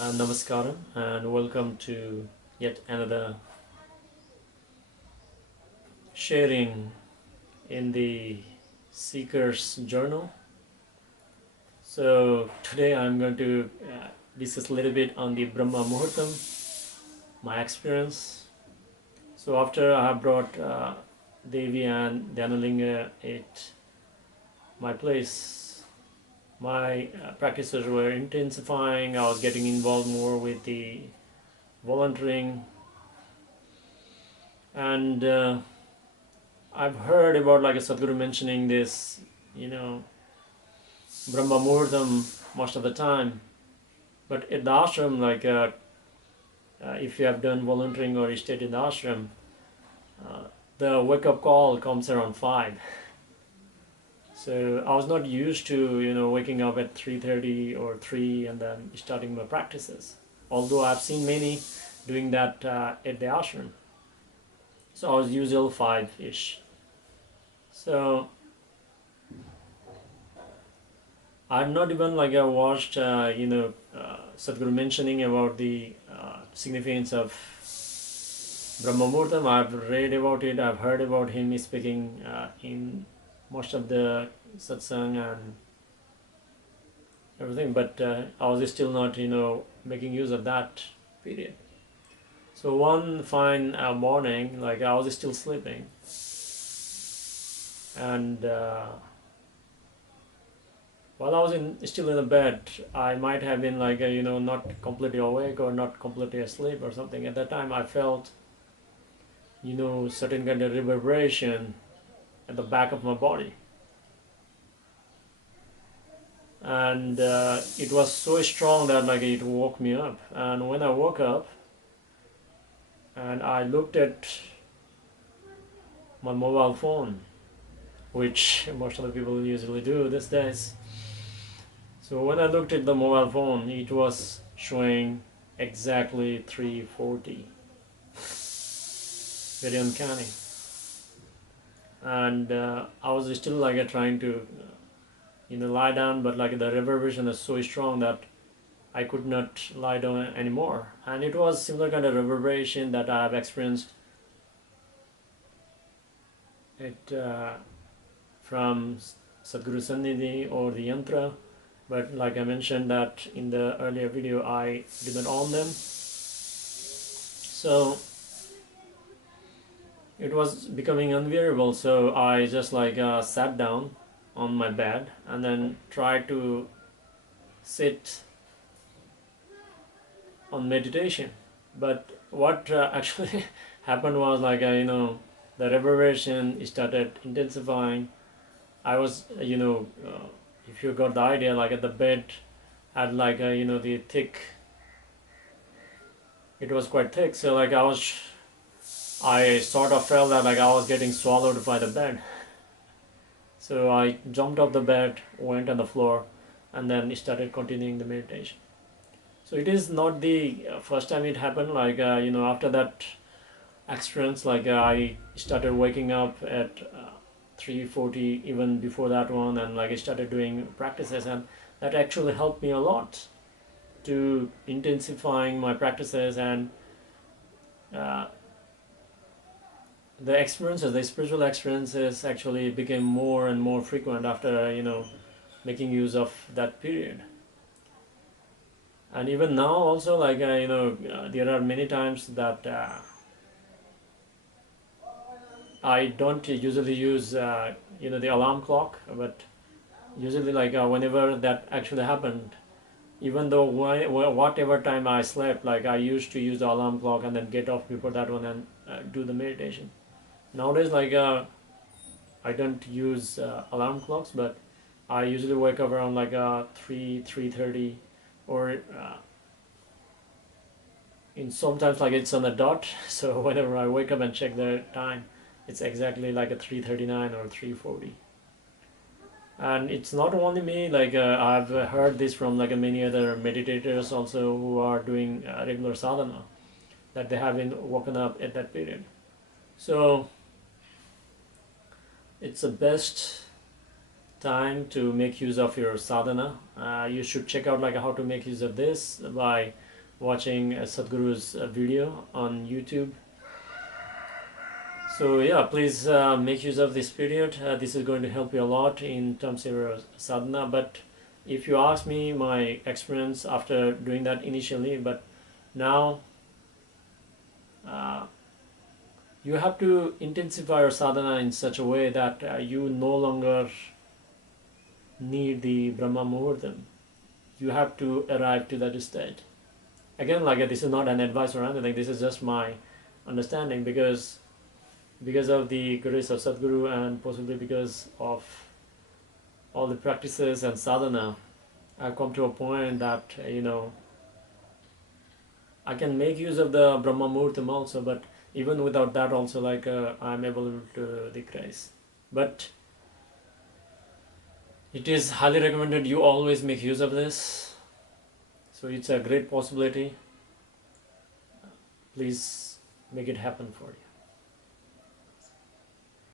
Namaskaram and welcome to yet another sharing in the Seeker's Journal. So today I'm going to discuss a little bit on the Brahma Muhurtam, my experience. So after I have brought Devi and Dhanalinga at my place, my practices were intensifying. I was getting involved more with the volunteering, and I've heard about like a Sadhguru mentioning this, Brahma Muhurtam most of the time. But at the ashram, if you have done volunteering or you stayed in the ashram, the wake-up call comes around 5. So I was not used to, waking up at 3:30 or 3 and then starting my practices. Although I've seen many doing that at the ashram. So I was usual 5-ish. So I've not even watched, Sadhguru mentioning about the significance of Brahma Muhurtam. I've read about it, I've heard about him speaking in most of the satsang and everything, but I was still not, making use of that period. So one fine morning, I was still sleeping, and while I was still in the bed, I might have been not completely awake or not completely asleep or something. At that time, I felt, certain kind of reverberation at the back of my body, and it was so strong that it woke me up. And when I woke up and I looked at my mobile phone, which most of the people usually do these days. So when I looked at the mobile phone, it was showing exactly 3:40. Very uncanny. And I was still trying to lie down, but the reverberation is so strong that I could not lie down anymore. And it was similar kind of reverberation that I have experienced from Sadhguru Sannidhi or the yantra. But like I mentioned that in the earlier video, I did not own them. So it was becoming unbearable. So I just sat down on my bed and then tried to sit on meditation. But what actually happened was the reverberation started intensifying. I was if you got the idea, at the bed had the thick, it was quite thick, so I sort of felt that I was getting swallowed by the bed. So I jumped off the bed, went on the floor, and then started continuing the meditation. So it is not the first time it happened. After that experience, I started waking up at 3:40, even before that one, and I started doing practices, and that actually helped me a lot to intensifying my practices. And the spiritual experiences actually became more and more frequent after making use of that period. And even now also there are many times that I don't usually use the alarm clock, but usually whenever that actually happened, even though whatever time I slept, I used to use the alarm clock and then get off before that one and do the meditation. Nowadays I don't use alarm clocks, but I usually wake up around 3:30, or in sometimes it's on the dot. So whenever I wake up and check the time, it's exactly a 3:39 or 3:40. And it's not only me, I've heard this from many other meditators also who are doing regular sadhana, that they have been woken up at that period. So it's the best time to make use of your sadhana. You should check out how to make use of this by watching Sadhguru's video on YouTube. So yeah, please make use of this period. This is going to help you a lot in terms of your sadhana. But if you ask me my experience after doing that initially, but now you have to intensify your sadhana in such a way that you no longer need the Brahma Muhurta. You have to arrive to that state. Again, like this is not an advice or anything, this is just my understanding, because of the grace of Sadhguru and possibly because of all the practices and sadhana, I've come to a point that, I can make use of the Brahma Muhurtam also, but even without that also, like I'm able to the grace. But it is highly recommended you always make use of this. So it's a great possibility. Please make it happen for you.